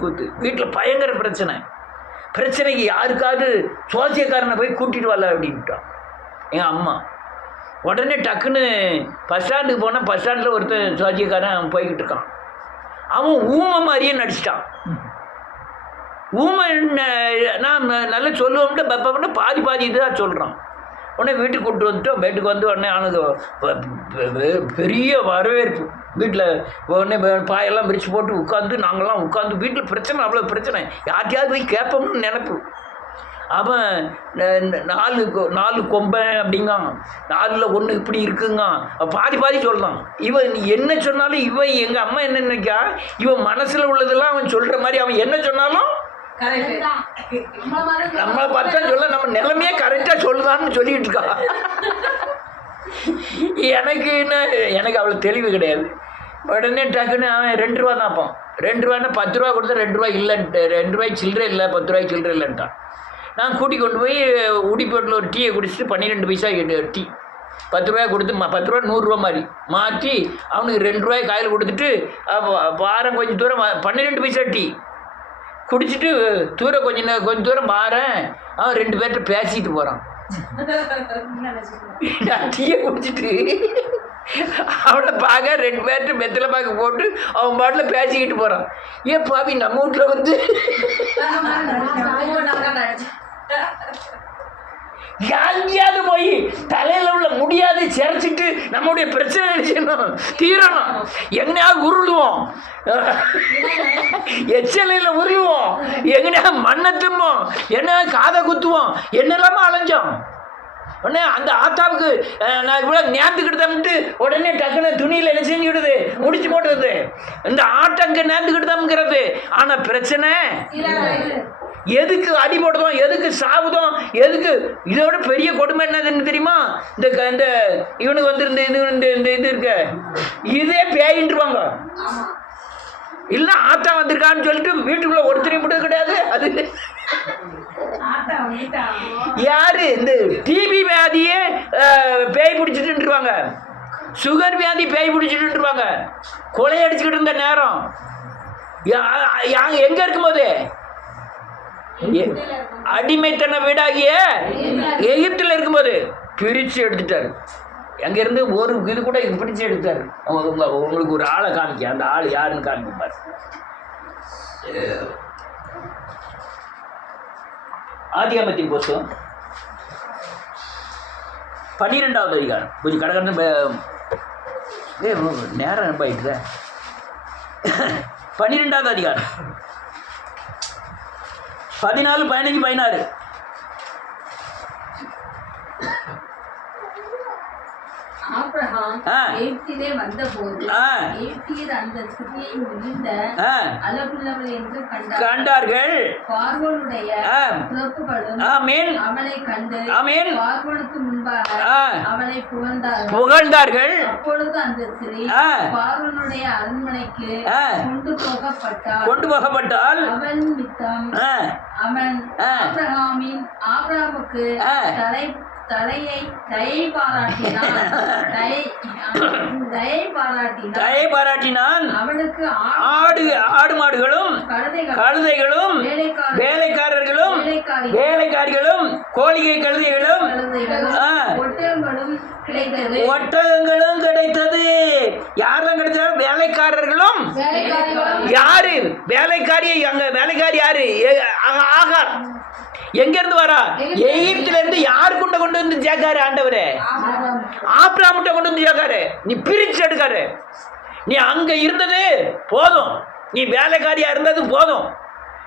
கூத்து. வீட்டில் பயங்கர பிரச்சனைக்கு யாருக்காவது சோசியக்காரனை போய் கூட்டிகிட்டு வரல அப்படின்ட்டான் எங்கள் அம்மா. உடனே டக்குன்னு பஸ் ஸ்டாண்டுக்கு போனால் பஸ் ஸ்டாண்டில் ஒருத்தன் சோசியக்காரன் போய்கிட்டு இருக்கான். அவன் ஊமை மாதிரியே நடிச்சிட்டான். ஊமை நான் நல்லா சொல்லுவோம்ட்டு பப்ப பாதி இதுதான் சொல்கிறான். உடனே வீட்டுக்கு கூப்பிட்டு வந்துட்டோம். வீட்டுக்கு வந்து உடனே அவனுக்கு பெரிய வரவேற்பு. வீட்டில் உடனே பாயெல்லாம் விரிச்சு போட்டு உட்காந்து நாங்கள்லாம் உட்காந்து வீட்டில் பிரச்சனை, அவ்வளோ பிரச்சனை. யார்கிட்டையாவது போய் கேட்போம்னு நினைப்பு. அவன் 4 கொம்பன் அப்படிங்கான், 4ல் 1 இப்படி இருக்குங்க, பாதி சொல்கிறான். இவன் என்ன சொன்னாலும் இவன் எங்கள் அம்மா என்ன நினைக்கா, இவன் மனசில் உள்ளதெல்லாம் அவன் சொல்கிற மாதிரி அவன் என்ன சொன்னாலும் நம்மளை பார்த்தா சொல்ல நம்ம நிலைமையே கரெக்டாக சொல்லுதான்னு சொல்லிட்டு இருக்கா. எனக்கு அவ்வளோ தெளிவு கிடையாது. உடனே டக்குன்னு அவன் 2 ரூபா தான். 2 ரூபான்னா 10 ரூபா கொடுத்தா 2 ரூபா இல்லைன்ட்டு, 2 ரூபாய்க்கு சில்லறை இல்லை, 10 ரூபாய்க்கு சில்லறை இல்லைன்ட்டான். நான் கூட்டி கொண்டு போய் உடிப்பேட்டில் ஒரு டீயை குடிச்சிட்டு 12 பைசா டீ 10 ரூபாய் கொடுத்து 10 ரூபா 100 ரூபா மாதிரி மாற்றி அவனுக்கு 2 ரூபாய் கையில் கொடுத்துட்டு வாரம் கொஞ்சம் தூரம் 12 பைசா டீ குடிச்சிட்டு தூரம் கொஞ்சம் தூரம் வாரேன். அவன் 2 பேர்கிட்ட பேசிட்டு போகிறான். நான் டீயை குடிச்சிட்டு அவனை பார்க்க 2 பேர்கிட்ட வெத்தலை பார்க்க போட்டு அவன் பாட்டில் பேசிக்கிட்டு போகிறான். ஏன் பாவி நம்ம வீட்டில் வந்து யாங்கியாவது போய் தலையில் உள்ள முடியாது சிரைச்சிட்டு நம்முடைய பிரச்சனை நினைச்சணும் தீரணும். எங்கனையாவது உருளுவோம், எச்சலையில் உருளுவோம், எங்கனையாவது மண்ணை தும்போம், என்னையாவது காதை குத்துவோம், என்னெல்லாமோ அலைஞ்சோம். உடனே அந்த ஆத்தாவுக்கு நான் இவ்வளோ நேர்ந்துக்கிட்டோம்ட்டு உடனே டக்குன்னு துணியில் என்ன செஞ்சுடுது, முடிச்சு போட்டுறது. இந்த ஆட்டங்க நேர்ந்துக்கிட்டோம்ங்கிறது. ஆனால் பிரச்சனை எதுக்கு அடி போடுதோம், எதுக்கு சாவுதோம், எதுக்கு இதோட பெரிய கொடுமை என்னதுன்னு தெரியுமா? இந்த இவனுக்கு வந்து இது இருக்க இதே பேயின்ட்டுருவாங்க. இல்லை ஆத்தா வந்திருக்கான்னு சொல்லிட்டு வீட்டுக்குள்ள ஒருத்தரையும் விட்டது கிடையாது. அது யாரு இந்த டிபி வியாதியே பேய் பிடிச்சிட்டுருவாங்க, சுகர் வியாதி பேய் பிடிச்சிட்டுருவாங்க. கொலையடிச்சுக்கிட்டு இருந்த நேரம் எங்க இருக்கும்போது அடிமைத்தன வீடாகிய எகிப்தில் இருக்கும்போது பிரித்து எடுத்துட்டாரு. அங்கேருந்து ஒரு இது கூட பிடிச்சு எடுத்தார். உங்களுக்கு ஒரு ஆளை காமிக்க, அந்த ஆள் யாருன்னு காமிப்பார். ஆதிகாமத்தின் புத்தகம் 12வது அதிகாரம். கொஞ்சம் கடற்கரை நேரம் ரொம்ப ஆயிட்டு. 12வது அதிகாரம் 14, 15, 16. ஆபிரகாம் எகிப்திலே வந்தபோது எகிப்தியர் அந்த ஸ்திரியை மிகுந்த அழகுள்ளவள் என்று கண்டார்கள். பார்வோனுடைய பிறப்புகளும் அவளை கண்டு பார்வோனுக்கு முன்பாக அவளை புகழ்ந்தார்கள். அப்பொழுது அந்த ஸ்திரீ பார்வோனுடைய அரண்மனைக்கு கொண்டு போகப்பட்டால் அவன் மித்தம் அவன் ஆபிரகாமுக்கு தயை பாராட்டினான். அவனுக்கு ஆடு மாடுகளும் கழுதைகளும் வேலைக்காரிகளும் கோழிகை கழுதைகளும் ஒட்டகங்களும் கிடைத்தது. யாரெல்லாம் கிடைச்சா? வேலைக்காரர்களும். யாரு வேலைக்காரி? அங்க வேலைக்காரி யாரு? ஆகார். எங்க இருந்து வரா? எகிப்தில இருந்து யாரு கொண்டு வந்து சேர்க்காரு? ஆண்டவரே ஆபிரகாமுட்ட கொண்டு வந்து சேர்க்காரு. நீ பிரிச்சு எடுக்காரு. நீ அங்க இருந்தது போதும், நீ வேலைக்காரியா இருந்தது போதும்.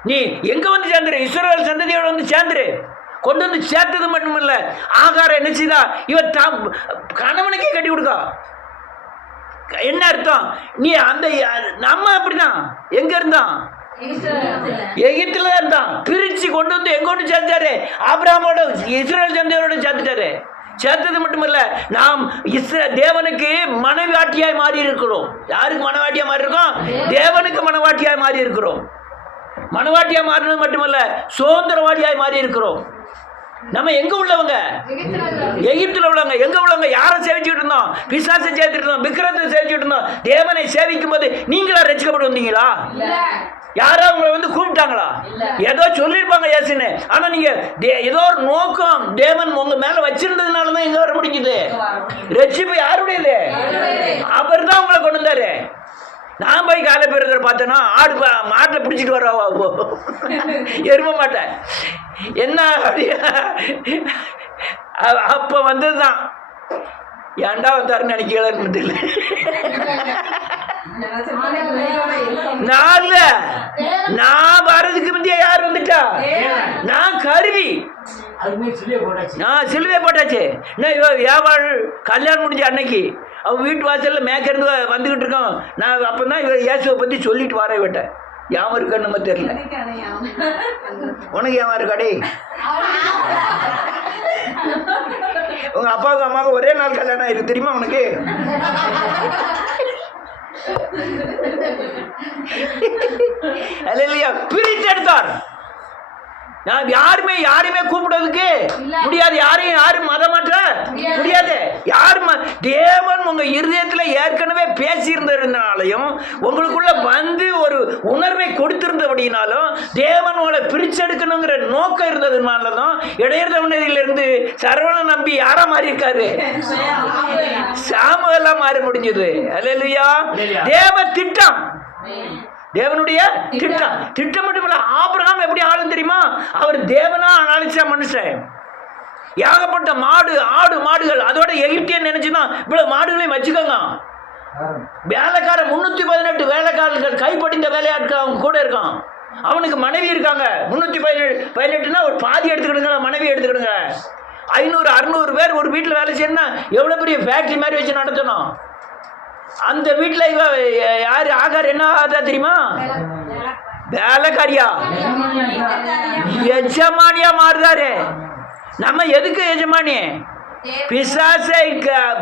நீ எங்க வந்து சேர்ந்துரு? இஸ்ரவேல் சந்ததியோட வந்து சேர்ந்துரு. கொண்டு வந்து சேர்த்தது மட்டுமில்ல, ஆகாரம் என்ன செய்தா? இவன் கணவனுக்கே கட்டி கொடுக்கா. என்ன அர்த்தம்? நீ அந்த நம்ம அப்படிதான். எங்க இருந்தான்? எகிப்துல இருந்தான். பிரிச்சு கொண்டு வந்து எங்க கொண்டு சேர்த்தாரு? ஆபிரகாமோட இஸ்ரவேல் சந்ததியோட சேர்த்துட்டாரு. சேர்த்தது மட்டுமில்ல, நாம் தேவனுக்கு மனைவாட்டியாய் மாறி இருக்கிறோம். யாருக்கு மனைவாட்டியா மாறி இருக்கோம்? தேவனுக்கு மனைவாட்டியாய் மாறி இருக்கிறோம். மனைவாட்டியா மாறினது மட்டுமல்ல, சுதந்திரவாதியாய் மாறி இருக்கிறோம். நம்ம எங்க உள்ளவங்க? எகிப்துல உள்ளவங்க. எங்க உள்ளவங்க? யாரை சேவிச்சுட்டு இருந்தோம்? பிசாசை சேவிச்சுட்டு இருந்தோம், விக்கிரத்தை சேவிச்சுட்டு இருந்தோம். தேவனை சேவிக்கும் போது நீங்களா ரட்சிக்கப்பட்டு வந்தீங்களா? யாரோ உங்களை வந்து கூப்பிட்டாங்களா? ஏதோ சொல்லியிருப்பாங்க இயேசுன்னு. ஆனா நீங்க ஏதோ ஒரு நோக்கம் தேவன் உங்க மேல வச்சிருந்ததுனாலதான் எங்க வர முடிக்குது. ரட்சிப்பு யாருடையது? அவர் தான் உங்களை கொண்டு வந்தாரு. நான் போய் காலை பெருக்கிற பார்த்தேன்னா மாட்டை பிடிச்சிட்டு வர எரும மாட்டேன் என்ன அப்ப வந்ததுதான். ஏன்டா வந்தாருன்னு நினைக்கலன்னு தெரியல. நான் வர்றதுக்கு முந்தைய யார் வந்துட்டா? நான் கருவி. சிலுவை போட்டாச்சு. வியாபாரம் கல்யாணம் முடிஞ்ச அன்னைக்கு அவன் வீட்டு வாசல்ல மேற்கிருந்து வந்துகிட்டு இருக்கான். நான் அப்பதான் இயேசுவை பத்தி சொல்லிட்டு வர விட்டேன். யாம இருக்கன்னு நம்ம தெரியல. உனக்கு ஏமா இருக்காடே? உங்க அப்பாவுக்கு அம்மாவுக்கு ஒரே நாள் கல்யாணம் ஆயிருக்கு தெரியுமா உனக்கு? அல்லேலூயா. பிரித்தெடுத்தார். நான் யாரையுமே கூப்பிடுறதுக்கு முடியாது. யாரும் மதமாற்ற முடியாது. தேவன் உங்க இருதயத்துல ஏற்கனவே பேசி இருந்ததுனாலையும் உங்களுக்குள்ள வந்து ஒரு உணர்வை கொடுத்திருந்தபடினாலும் தேவன் உங்களை பிரிச்செடுக்கணுங்கிற நோக்கம் இருந்ததுனாலதான் இடையர்தவனிலிருந்து சரவண நம்பி யாரா மாறி இருக்காரு? சாமுவேலா மாறி முடிஞ்சது. அல்லேலூயா. தேவ திட்டம், தேவனுடைய திட்டம் மட்டும் இல்ல. ஆபிரகாம் எப்படி ஆளும் தெரியுமா? அவர் தேவனா அழைச்ச மனுஷன். ஏகப்பட்ட ஆடு மாடுகள், அதோட எகிப்தியன் நினைச்சுன்னா இவ்வளவு மாடுகளையும் வச்சுக்கோங்க. வேலைக்கார 318 வேலைக்காரர்கள் கைப்படிந்த வேலையாட்கள் அவங்க கூட இருக்கான். அவனுக்கு மனைவி இருக்காங்க. 318னா ஒரு பாதி எடுத்துக்கிடுங்க, மனைவி எடுத்துக்கிடுங்க. 500-600 பேர் ஒரு வீட்டில் வேலை செய்யணும்னா எவ்வளவு பெரிய ஃபேக்டரி மாதிரி வச்சு நடத்தணும். அந்த வீட்டில் இவ யாரு ஆகார் என்ன ஆதா தெரியுமா? வேலைக்காரியா, எஜமானியா மாறுதாரு. நம்ம எதுக்கு எஜமானி?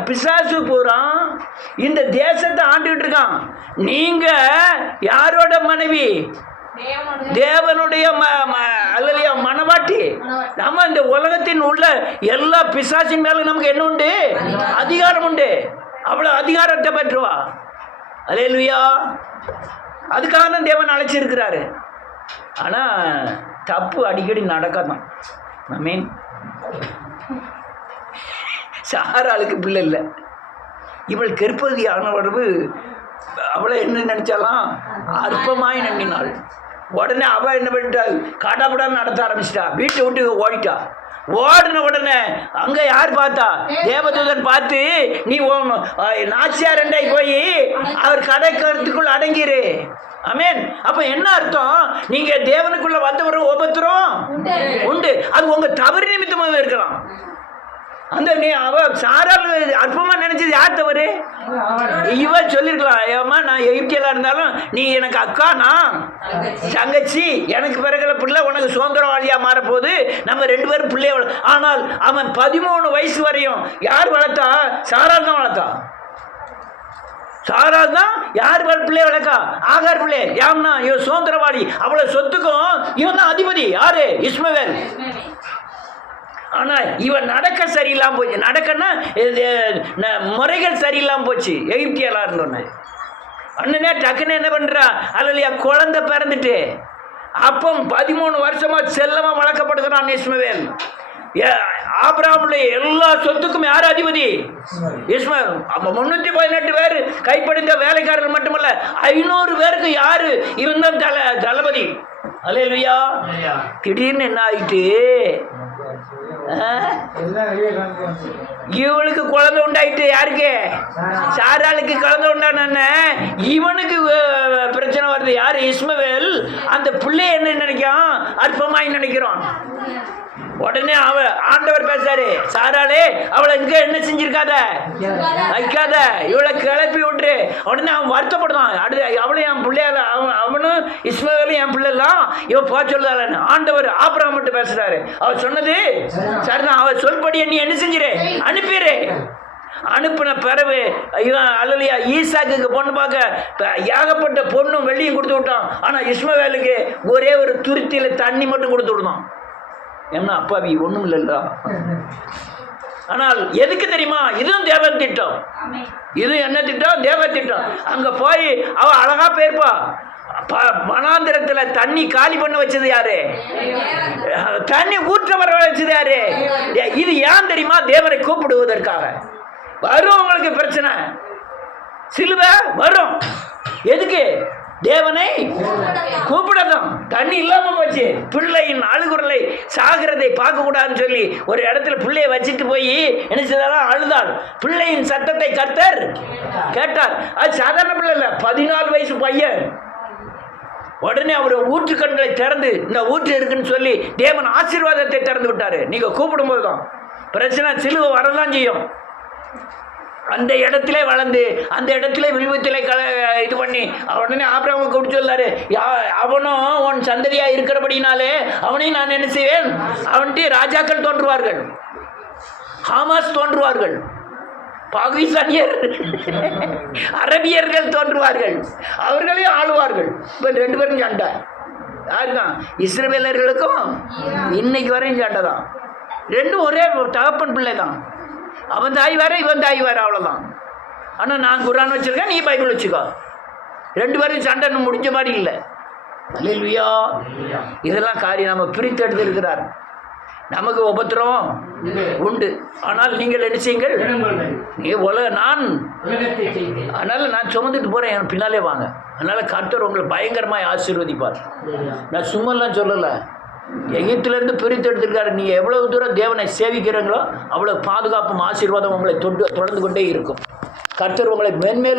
பிசாசு பூரா இந்த தேசத்தை ஆண்டுகிட்டு இருக்கான். நீங்க யாரோட மனைவி? தேவனுடைய அல்லையா மனவாட்டி. நம்ம இந்த உலகத்தின் உள்ள எல்லா பிசாசின் மேல நமக்கு என்ன உண்டு? அதிகாரம் உண்டு. அவ்வளவு அதிகாரத்தை பெற்றுவா. அல்லேலூயா. அதுக்காக தான் தேவன் அழைச்சிருக்கிறாரு. ஆனா தப்பு அடிக்கடி நடக்கதான். மீன் சாராளுக்கு பிள்ளை இல்லை. இவள் கெற்பதி ஆனவரவு அவளை என்ன நினைச்சாலாம்? அற்பமாய் நம்பினாள். உடனே அவள் என்ன பண்ணிட்டா? கடப்படான்னு நடத்த ஆரம்பிச்சிட்டா. வீட்டை விட்டு ஓடிட்டா. ஓடின உடனே அங்க யார் பார்த்தா? தேவதூதன் பார்த்து, நீ நாச்சியாரண்டை போய் அவர் கடைக்கிறதுக்குள்ள அடங்கிரு. ஆமென். அப்ப என்ன அர்த்தம்? நீங்க தேவனுக்குள்ள வந்தவரும் உபத்திரம் உண்டு. அது உங்க தவறு நிமித்தமாக இருக்கலாம். அந்த நீ அவ சாரால் அற்பமா நினைச்சது யார் தவறு? இவ சொல்லிருக்கலாம், ஏமா நான் எகிப்தியலா இருந்தாலும் நீ எனக்கு அக்கா, நான் தங்கச்சி, எனக்கு பிறகுல பிள்ளை உனக்கு சுதந்திரவாளியா மாறப்போகுது, நம்ம 2 பேரும் பிள்ளைய. ஆனால் அவன் 13 வயசு வரையும் யார் வளர்த்தா? சாரால் தான் வளர்த்தா. சாரால் தான் யார் பிள்ளைய வளர்க்கா? ஆகார் பிள்ளை. யாம்னா இவன் சுதந்திரவாளி. அவ்வளவு சொத்துக்கும் இவன் தான் அதிபதி. யாரு? இஸ்மவேல். ஆனா இவன் நடக்க சரியில்லாம போச்சு. நடக்கன்னா முறைகள் சரியில்லாம போச்சு. எகிப்தியலா இருந்தோன்னு அண்ணனே டக்குன்னு என்ன பண்றா? அல்லையா குழந்தை பிறந்துட்டு அப்போ 13 வருஷமா செல்லமா வளர்க்கப்படுகிறான் இஸ்மவேல். ஆபிரகாமுடைய எல்லா சொத்துக்கும் யார் அதிபதி? இஸ்மவேல். அப்ப 318 பேர் கைப்படிந்த வேலைக்காரர்கள் மட்டுமல்ல, 500 பேருக்கு யாரு? இவன் தான் தளபதி. அல்லேலூயா. திடீர்னு என்ன ஆயிட்டு? இவனுக்கு குழந்தை உண்டாயிட்டு. யாருக்கு? சாராளுக்கு குழந்தை உண்டான இவனுக்கு பிரச்சனை வருது. யாரு? இஸ்மவேல். அந்த பிள்ளை என்ன நினைக்கான்? அற்பமாய் நினைக்கிறான். உடனே ஆண்டவர் பேசாரு, சாராளே அவளை இங்க என்ன செஞ்சிருக்காத, வைக்காத, இவளை கிளப்பி விட்டுரு. உடனே அவன் வருத்தப்படுதான். அடுத்து அவளும் என் பிள்ளையால, அவனும் இஸ்மவேலும் என் பிள்ளைலாம் இவன் போக சொல்லுதான்னு ஆண்டவர் ஆபிரகாம் மட்டும் பேசுறாரு. அவர் சொன்னது சரிதான். அவர் சொல்படி நீ என்ன செஞ்சிரு, அனுப்பிடு. அனுப்பின பிறகு இவன் அல்லையா ஈசாக்கு பொண்ணு பார்க்க ஏகப்பட்ட பொண்ணும் வெள்ளியும் கொடுத்து விட்டான். ஆனா இஸ்மவேலுக்கு ஒரே ஒரு துருத்தியில தண்ணி மட்டும் கொடுத்து விடுதான். என்ன அப்பாவி, ஒண்ணும் இல்லைல்ல. ஆனால் எதுக்கு தெரியுமா? இதுவும் தேவன் திட்டம். இது என்ன திட்டம்? தேவ திட்டம். அங்க போய் அவ அழகா போயிருப்பா. வனாந்திரத்துல தண்ணி காலி பண்ண வச்சது யாரு? தண்ணி ஊற்ற வர வச்சது யாரு? இது ஏன் தெரியுமா? தேவனை கூப்பிடுவதற்காக. வரும் உங்களுக்கு பிரச்சனை, சிலுவை வரும். எதுக்கு? தேவனை கூப்பிடதான். தண்ணி இல்லாம போச்சு. பிள்ளையின் அழுகுறலை சாகிறதை பார்க்க கூடாதுன்னு சொல்லி ஒரு இடத்துல பிள்ளைய வச்சுட்டு போய் என்ன செய்தாலும் அழுதாள். பிள்ளையின் சத்தத்தை கர்த்தர் கேட்டார். அது சாதாரண பிள்ளை இல்ல, 14 வயசு பையன். உடனே அவர் ஊற்று கண்களை திறந்து இந்த ஊற்று இருக்குன்னு சொல்லி தேவன் ஆசீர்வாதத்தை திறந்து விட்டாரு. நீங்க கூப்பிடும் போதுதான் பிரச்சனை, சிலுவை வரதான் செய்யும். அந்த இடத்திலே வளர்ந்து அந்த இடத்துல வில்வத்திலே இது பண்ணி உடனே ஆபிரகாமுக்கு கூப்பிட்டு சொல்லாரு, அவனும் உன் சந்ததியா இருக்கிறபடினாலே அவனையும் நான் என்ன செய்வேன், அவன்கிட்ட ராஜாக்கள் தோன்றுவார்கள், ஹாமாஸ் தோன்றுவார்கள். பாகிஸ்தானியர் அரபியர்கள் தோன்றுவார்கள், அவர்களையும் ஆளுவார்கள். இப்போ 2 பேரும் சண்டை. யாருக்கும்? இஸ்ரவேலர்களுக்கும் இன்னைக்கு வரையும் சண்டை தான். 2 ஒரே தகப்பன் பிள்ளை தான். அவன் தாய் வேற, இவன் தாய் வேற, அவ்வளோதான். ஆனால் நான் குர்ஆன் வச்சுருக்கேன், நீ பைபிள் வச்சுக்கோ. 2 பேரும் சண்டை முடிஞ்ச மாதிரி இல்லை. அல்லேலூயா. இதெல்லாம் காரியம் நம்ம பிரித்து எடுத்திருக்கிறார். நமக்கு உபத்திரவம் உண்டு, ஆனால் நீங்கள் என்ன செய்யுங்கள்? நான் அதனால் நான் சுமந்துட்டு போகிறேன், என் பின்னாலே வாங்க. அதனால் கர்த்தர் உங்களை பயங்கரமாக ஆசீர்வதிப்பார். நான் சும்மாலாம் சொல்லலை, எகிப்திலேருந்து பிரித்து எடுத்திருக்காரு. நீங்கள் எவ்வளவு தூரம் தேவனை சேவிக்கிறீங்களோ அவ்வளோ பாதுகாப்பும் ஆசீர்வாதம் உங்களை தொடர்ந்து கொண்டே இருக்கும். கர்த்தர் உங்களை மென்மேலும்